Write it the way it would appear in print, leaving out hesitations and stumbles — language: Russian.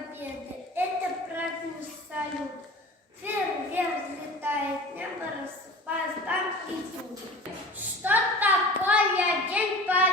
Победы. Это праздник салют. Фейерверк взлетает, небо рассыпает, танки идут. Что такое День Победы?